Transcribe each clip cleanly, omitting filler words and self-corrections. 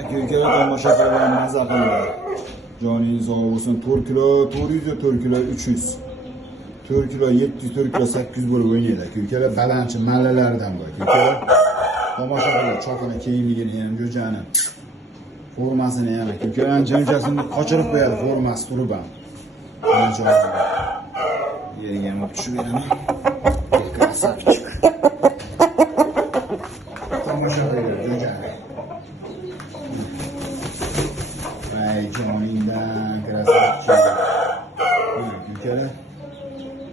Aka-ukalar tomosha qilgan maza qilinglar. Joningiz sog' bo'lsin. 4 kilo 400 va 4 kilo 300. 4 kilo 700, 4 kilo 800 bo'lib o'ynaydi. Aka-ukalar balandchi mallalaridan bu. Aka-ukalar tomosha qilinglar. Chokini keyinligini ham, jo'jani formasini ham. Aka-ukalar ancha-munchasini qochirib qo'yadi, formasi turib ham. Ancha yerga ham olib tushib beraman. Krasavchik. Tomosha qilinglar, jo'jani. Ay joningdan krasavchik. Aka-ukalar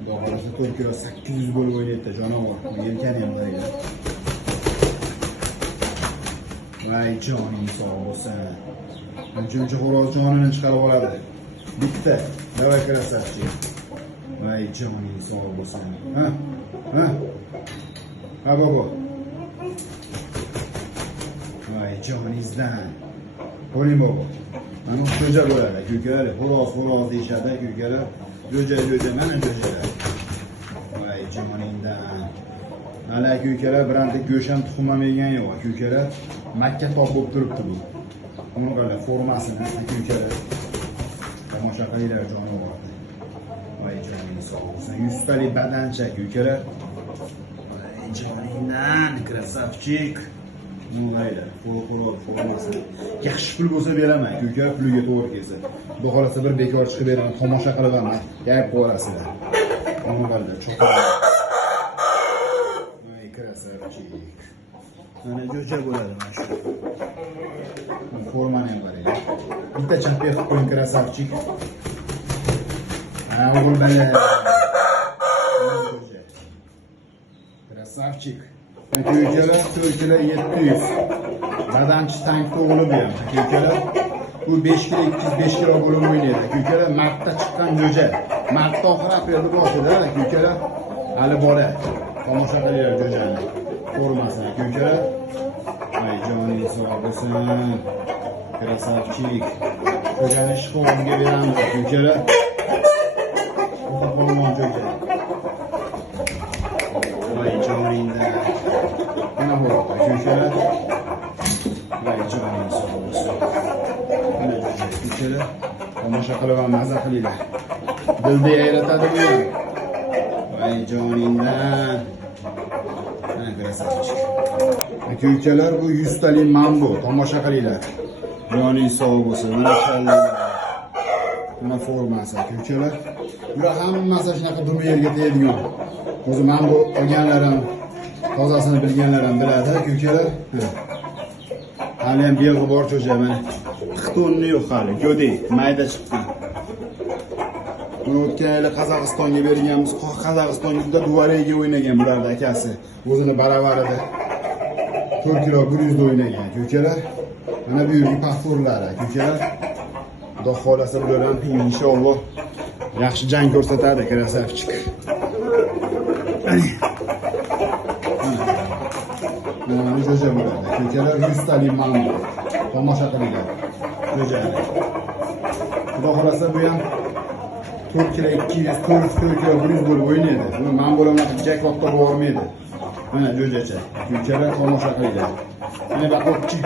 Do'g'risi 4 kilo 800 bo'lib o'ynaydi jonivor. Yelkani ham deydi. Voy joning sog' bo'lsin. Ancha xo'roz jonini chiqarib oladi. Bitta. Davay krasavchik. Voy joning sog' bo'lsin. Ha? Ha? Ha bobo. Voy joningizdan. Qo'ying bobo. Mana jo'ja bo'ladi, aka-ukalar. Xo'roz deyishadi, aka-ukalar. Jo'ja mana jo'jalar. Voy joningdan. Mana aka-ukalar bironta go'sht ham tuxum ham yegan yo'q, aka-ukalar. Makka top bo'lib turibdi bu. Buni qarang, formasini, aka-ukalar. Tomosha qilinglar jonivorni. Voy joningiz sog' bo'lsin. 100 talik badancha, aka-ukalar. Voy joningdan, krasavchik. Mo'g'aylar, formasini. Yaxshi pul bo'lsa beraman, aka-ukalar, puliga to'g'ri kelsa. Xudo xolasa bir bekor chiqib beraman, tomosha qilaman. Gap qo'yasizlar. Mo'g'aylar, cho'qib. Voy krasavchik. Mana jo'ja bo'ladi mana shu. Formani ham qarang. Bitta chapga qilib qo'ying krasavchik. Mana o'g'il bola. Krasavchik. Aka-ukalar 4 kilo 700. Badanchi tank o'g'li bu ham. Aka-ukalar bu 5 kilo 205 kilo bo'lib o'ynaydi. Aka-ukalar martda chiqqan jo'ja. Martda oxir aprelda boshida aka-ukalar hali bola. Tomosha qilinglar jo'jani. Formasini aka-ukalar. Ay joningiz sog' bo'lsin. Krasavchik. Jo'jani ishxonamga beramiz aka-ukalar. Qo'lmon jo'ja. Voy joningdan. Mana bu aka-ukalar. Voy joningiz sog' bo'lsin. Mana aka-ukalar. Tomosha qilib maza qilinglar. Dilni yayratadi bu. Voy joningdan. Mana krasavchik. Aka-ukalar bu 100 talik mambo. Tomosha qilinglar. Joningiz sog' bo'lsin. Mana challalar. Mana formasi aka-ukalar. Bular hammasi shunaqa dum yerga tegadigan. O'zi mambo olganlar ham tozasini bilganlar ham biladi aka-ukalar. Hali ham belg'i bor cho'cha mana. Xihtonni yo'q hali. Go'dek, mayda chiqqan. O'tgan yili Qozog'istonga berganmiz. Qozog'istonda Duvarega o'ynagan bularda akasi. O'zini baravarida 4 kilo 100 da o'ynagan aka-ukalar. Mana bu yerga paxtorlar aka-ukalar. Xudo xolasa bular ham inshaalloh yaxshi jang ko'rsatadi krasavchik. Mana jo'ja bo'ladi. Aka-ukalar 100 talik mambo. Tomosha qilinglar. Jo'ja. Xudo xolasa bu ham 4 kilo 200, 4 kilo 100 bo'lib o'ynaydi. Bu mambolarga jackpotga bormaydi. Mana jo'jacha. Aka-ukalar tomosha qilinglar. Mana baqoqchi.